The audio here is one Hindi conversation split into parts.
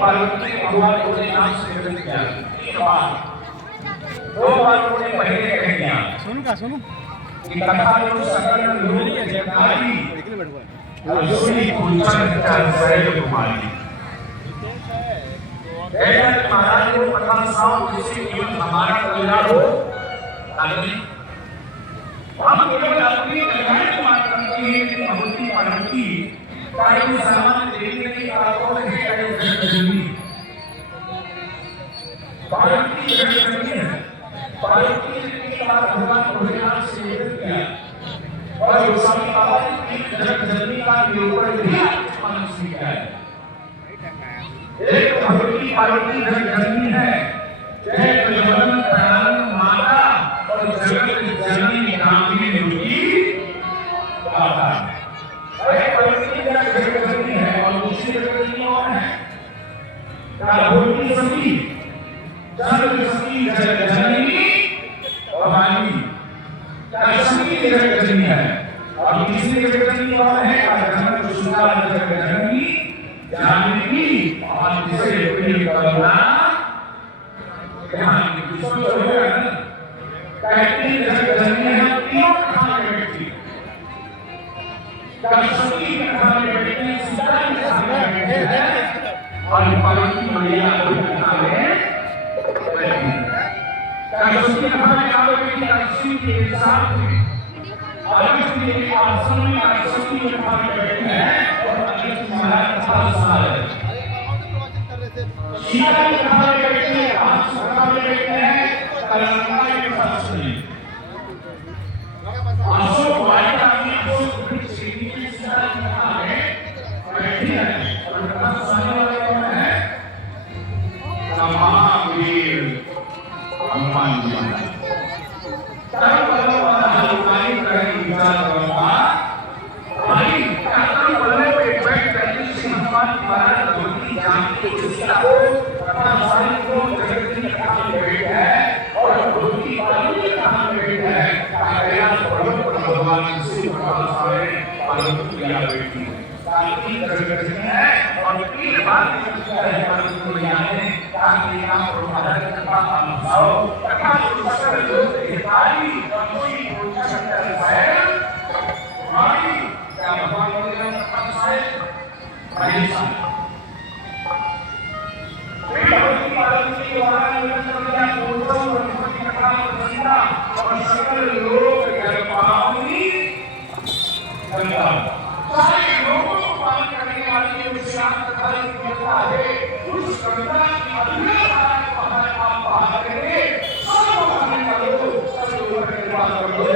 पार्वती भगवान भोलेनाथ से निवेदन किया 3 बार। 2 बार उन्होंने पहले कह दिया सुनो कि कथा जो सकल लोक जगताई जोड़ी पूछन चल सैल कुमारी। महाराज को कथा सुनाओ जिससे केवल हमारा कल्याण हो, हम केवल अपनी कल्याण की बात करते हैं कि भगवती पार्वती चाहे सामान्य देवी की आत्मा है चाहे जगदम्बी पार्वती जगदम्बी है। पार्वती के बाद भगवान भोलेनाथ से निवेदन किया और गोस्वामी बाबा ने जगदम्बी का निरूपण किया मानस किया है। एक भगवती पार्वती जगदम्बी है, जय जगदम्बी प्रणाम माता और जगत जननी नामी निरुति माता। पार्वती जगदम्बी है और दूसरी जगदम्बी और है भगवती सती जगदम्बी जननी भवानी सती जगदम्बी है और तीसरी जगदम्बी और है जनक सुधा जगदम्बी जानकी और जिसे प्रिय करुणा ध्यान किसको होगा ना कहती जगदम्बी है तीनों कहां बैठी सरस्वती की कथा में बैठे हैं, सीता की कथा में बैठे हैं और पार्वती मैया की कथा में बैठे हैं। सरस्वती की कथा में कहा बैठी लक्ष्मी के साथ में अगस्त्य के आश्रम में सरस्वती की कथा में बैठे हैं और अगस्त्य महाराज कथा सुना रहे हैं। सीता की कथा में बैठे हैं, राम की कथा में बैठे हैं, अलंका की कथा सुनी। अशोक वाटिका की अशोक वृक्ष की सीता की कथा है बैठी है और कथा सुनाने वाले कौन है? महावीर हनुमान जी। तब वाला हनुमान कहीं विचार करना भाई कथा बोलने पे बैठ करके श्री हनुमान महाराज भगवती जानकी को सीता को कथा सुनाने को जगत की कथा में बैठ है और भगवती पार्वती की कथा में बैठ है। भगवान शिव सारे पार्वती मैया बैठी है और 3 बार पार्वती मैया ने कहा कथा अनुभव कथा सकल लोक हिताई कोई शंकर है हमारी क्या भगवान भोलेनाथ कथा से महेशा भगवती पार्वती के द्वारा निरंतर किया पूर्वों और भगवती कथा प्रसिद्धा और सकल लोक जगपावनी गंगा सारे लोगों को पावन करने वाली जो विश्राम कथा की गंगा है उस गंगा की अद्भुत धारा को हमारे आप बहा करेंगे। सब लोग हमें करो, सब लोग कृपा करो,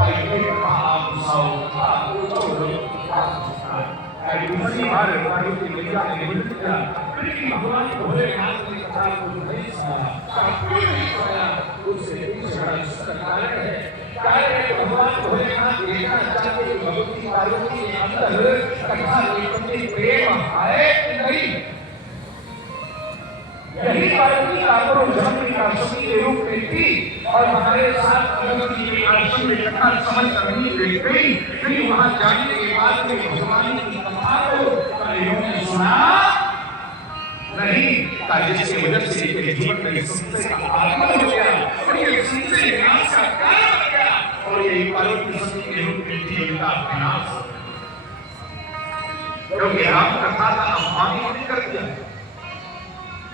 आइए कथा आप सुनाओ कथा दूसरी बार पार्वती मैया ने निवेदन किया कि भगवान भोलेनाथ ने कथा को नहीं सुना उससे कारण है भगवान भोलेनाथ देखना चाहते भगवती पार्वती के अंदर कथा के प्रेम है कि नहीं। यही पार्वती का जन्म की सरस्वती के रूप में थी और हमारे साथ भगवती के आश्रम में कथा समझ करनी बैठ गई। फिर वहां जाने के बाद में भगवान की कथा को ने सुना नहीं जिसकी वजह से जीवन में संशय का आगमन हो गया और ये संशय विनाश का कारण बन गया और ये पार्वती सती के रूप में जीवन का विनाश हो गया क्योंकि राम कथा का अपमान नहीं कर दिया।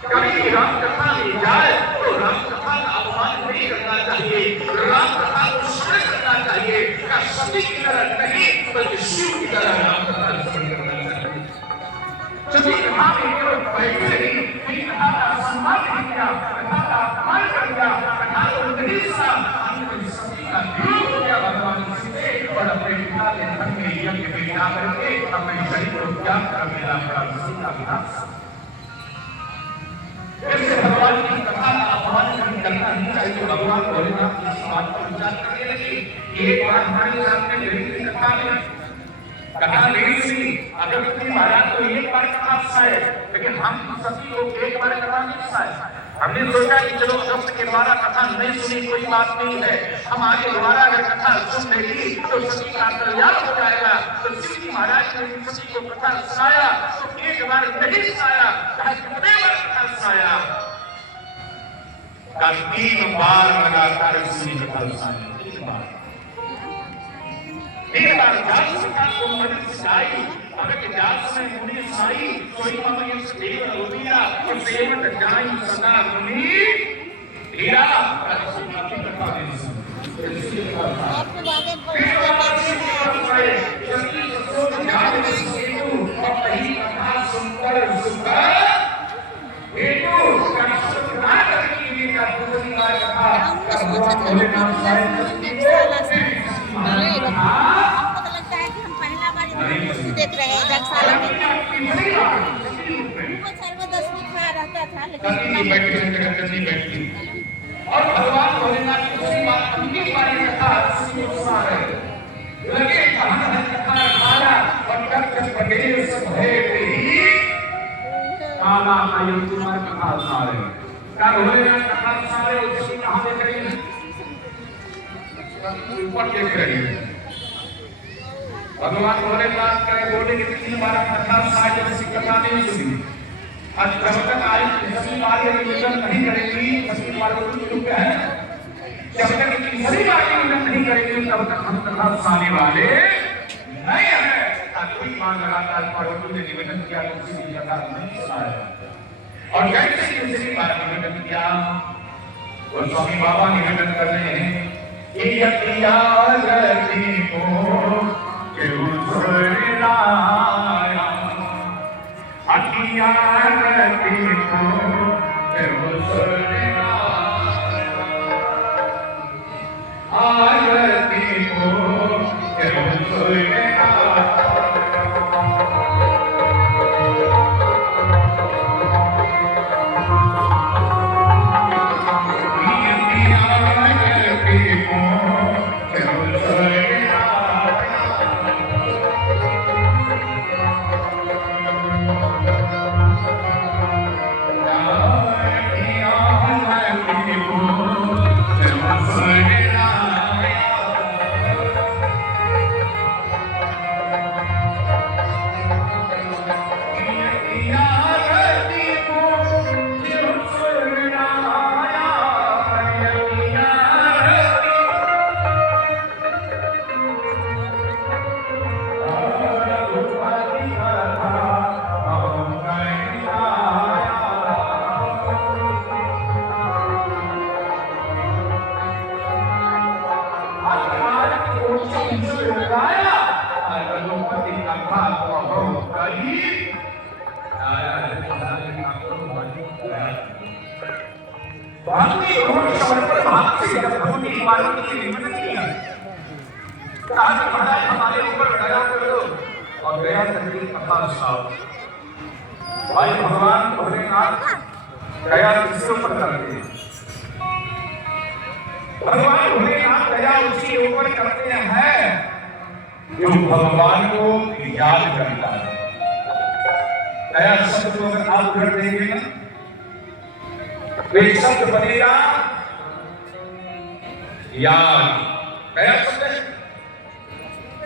कभी राम कथा में जाए तो राम कथा का अपमान नहीं करना चाहिए, राम कथा को श्रवण करना चाहिए। सती की तरह नहीं बल्कि शिव की तरह राम कथा श्रवण करना चाहिए। सती कथा में केवल बैठे नहीं कथा का सम्मान नहीं किया, कथा का अपमान कर दिया, कथा को नहीं सुना। सती का विरोध हो गया भगवान से और अपने पिता के धन में यज्ञ में क्या करके अपने शरीर को त्याग कर मेरा सती का विनाश। करना नहीं चाहिए। भगवान भोलेनाथ की इस बात पर विचार करने लगे। एक बार हमारे सामने गरीब कथा में कथा नहीं सुनी। अगर तुम महाराज तो एक बार कथा सुनाए, लेकिन हम सभी लोग एक बार कथा नहीं सुनाए। हमने सोचा कि चलो अगस्त के द्वारा कथा नहीं सुनी कोई बात नहीं है, हम आगे दोबारा अगर कथा सुन लेगी तो सभी का कल्याण हो जाएगा। तो शिव जी महाराज ने सभी को कथा सुनाया, तो एक बार नहीं सुनाया, चाहे कितने बार कथा सुनाया, का 3 बार लगातार सुनी कथा सुनाया। 3 बार व्यास को मुनि सुनाई, भगत व्यास ने मुनि सुनाई, कोई मम यश देव रोदिया, और सेवक जाई सदा मुनि हीरा। देख रहे हैं रक्षाला में वो सर्वदशमी खड़ा रहता था, लेकिन और भगवान भोलेनाथ की उसी बात अंतिम वाली कथा सुना रहे लगे कहां कथा खाया और कब प्रदेश भय ही काला का ये तुम्हारी कथा सुना रहे। क्या भोलेनाथ कथा सुना रहे उसी कहां देख रहे हैं, ऊपर देख रहे हैं। भगवान भोलेनाथ का बोले कि 3 बार कथा सुनाई, उसी कथा नहीं सुनी। आज जब तक आई सभी बार निवेदन नहीं करेगी, सभी बार रुक है, जब तक तीसरी बार निवेदन नहीं करेगी तब तक हम कथा सुनाने वाले नहीं है। कोई बार लगातार पार्वती ने निवेदन किया तो किसी की कथा नहीं सुनाया। और जैसे ही तीसरी बार निवेदन किया तो स्वामी बाबा निवेदन कर रहे हैं कि यज्ञ को अतियारती को आरती को हमारे ऊपर दया करो और दया करके कथा सुनाओ। भाई भगवान भोलेनाथ दया किसके ऊपर करते हैं? भगवान भोलेनाथ दया उसके ऊपर करते हैं जो भगवान को याद करता है। दया शब्द को अगर आप उधर देंगे ना तो एक शब्द बनेगा याद। दया शब्द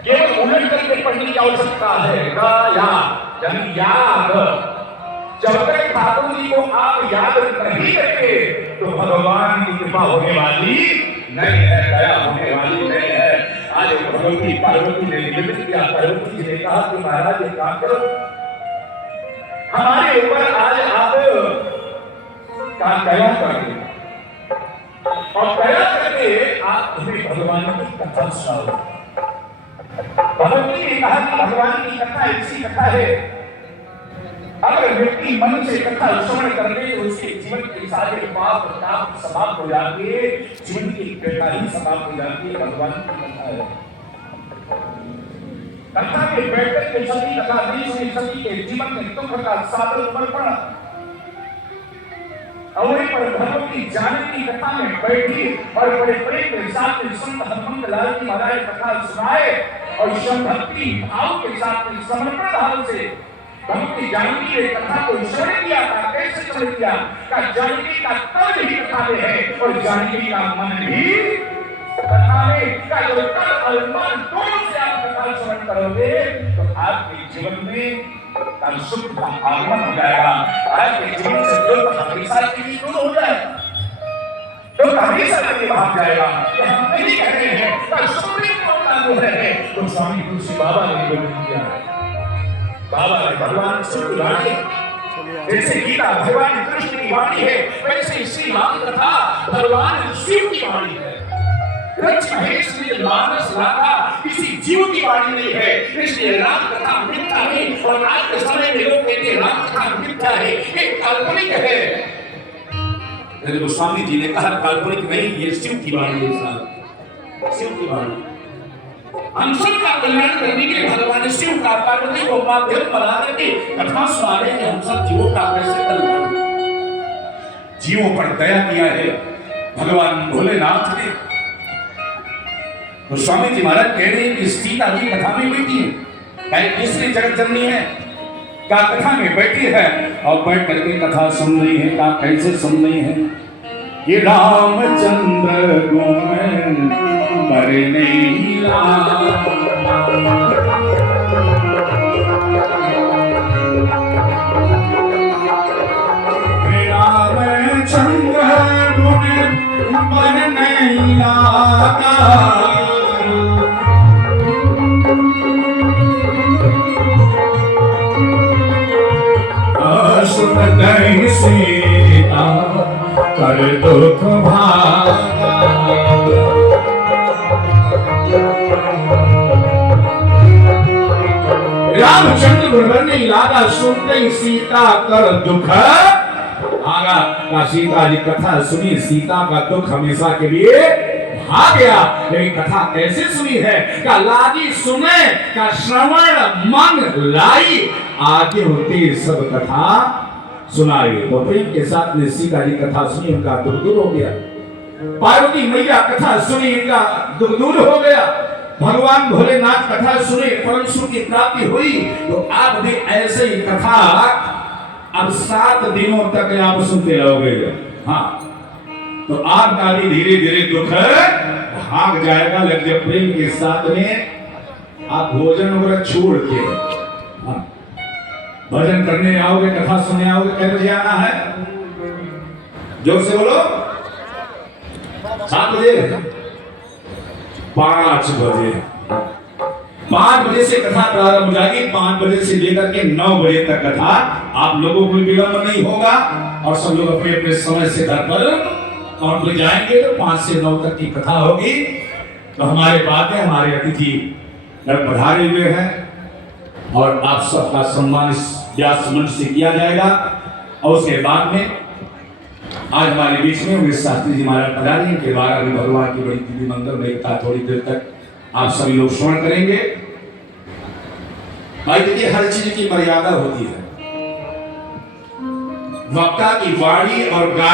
केवल उलट करके पढ़ने की आवश्यकता है। यानी याद। जब तक ठाकुर जी को आप याद नहीं करते तो भगवान की कृपा होने वाली नहीं है, दया होने वाली नहीं है। आज भगवती पार्वती ने निवेदन किया, पार्वती जी ने कहा कि महाराज एक काम करो, हमारे ऊपर आज आप का दया करें और दया करके आप हमें भगवान की कथा सुनाओ। भगवती ने कहा कि भगवान की कथा ऐसी कथा है, अगर व्यक्ति मन से कथा श्रवण कर ले तो उसके जीवन के सारे पाप ताप समाप्त हो जाते हैं, जीवन की बेकारी समाप्त हो जाती है। भगवान की कथा है। कथा के बैठक के सभी कथा देश में सभी के जीवन में दुख का सागर समर्पण और पर भगवती जानकी कथा में बैठी और बड़े प्रेम के साथ संत हनुमंत लाल की महाराज कथा सुनाए और भक्ति भाव के साथ समर्पण भाव से भक्ति जानकी ने कथा को श्रवण किया था। कैसे श्रवण किया? का जानकी का तन ही कथा में है और जानकी का मन भी कथा में। का जो तन और मन दोनों से आप कथा श्रवण करोगे तो आपके जीवन में तन सुख का आगमन हो जाएगा। आपके जीवन से दुख हमेशा के लिए दूर हो जाएगा, दुख हमेशा के लिए भाग जाएगा। हम नहीं कह रहे हैं पर सुनने को लागू है तो स्वामी तुलसी बाबा ने बोल दिया है। बाबा ने भगवान शिव की वाणी, जैसे गीता भगवान कृष्ण की वाणी है वैसे श्री राम कथा भगवान शिव की वाणी है। रच महेश ने मानस लाका किसी जीव की वाणी नहीं है, इसलिए राम कथा मिथ्या नहीं। और आज के समय में लोग कहते हैं राम कथा मिथ्या है, ये काल्पनिक है। लेकिन गोस्वामी जी ने कहा काल्पनिक नहीं, ये शिव की वाणी है साहब, शिव की वाणी। हम सबका कल्याण करने के लिए भगवान शिव का पार्वती को माध्यम बना करके कथा सुना रहे हैं। हम सब जीवों का कैसे कल्याण, जीवों पर दया किया है भगवान भोलेनाथ ने। तो स्वामी जी महाराज कह रहे हैं कि सीता जी कथा में बैठी है, तीसरी जगत जननी है का कथा में बैठी है और बैठ करके कथा सुन रही है। का कैसे सुन रही है? ये रामचंद्र गुण बरने रामचंद्र गुण बरने लागा सुनते सीता कर दुख भागा। रामचंद्र गुण लागा सुनते सीता कर दुख भागा। का सीता जी कथा सुनी, सीता का दुख हमेशा के लिए भाग गया। लेकिन कथा कैसे सुनी है? का लागी सुने का श्रवण मन लाई, आगे होती सब कथा सुनाई। तो प्रेम के साथ ने सीता जी कथा सुनी, उनका दुख दूर हो गया। पार्वती मैया कथा सुनी, इनका दुख दूर हो गया। भगवान भोलेनाथ कथा सुने, परम सुख की प्राप्ति हुई। तो आप भी ऐसे ही कथा अब 7 दिनों तक आप सुनते रहोगे। हाँ, तो आपका भी धीरे धीरे दुख भाग जाएगा। लेकिन जब प्रेम के साथ में आप भोजन वगैरह छोड़ के भजन करने आओगे, कथा सुनने आओगे, कै बजे आना है? जोर से बोलो। 7 बजे, 5 बजे। 5 बजे से कथा प्रारंभ हो जाएगी। 5 बजे से लेकर के 9 बजे तक कथा। आप लोगों को विलंब नहीं होगा और सब लोग अपने अपने समय से घर पर और पे जाएंगे। तो 5 से 9 तक की कथा होगी। तो हमारे बातें हमारे अतिथि पधारे हुए हैं और आप सबका सम्मान इस व्यास मंच से किया जाएगा। और उसके बाद में आज हमारे बीच में उमेश शास्त्री जी महाराज पधारे, इनके द्वारा भी भगवान की बड़ी दिव्य मंगल में कथा थोड़ी देर तक आप सभी लोग श्रवण करेंगे। भाई देखिए, हर चीज की मर्यादा होती है। वक्ता की वाणी और गाड़ी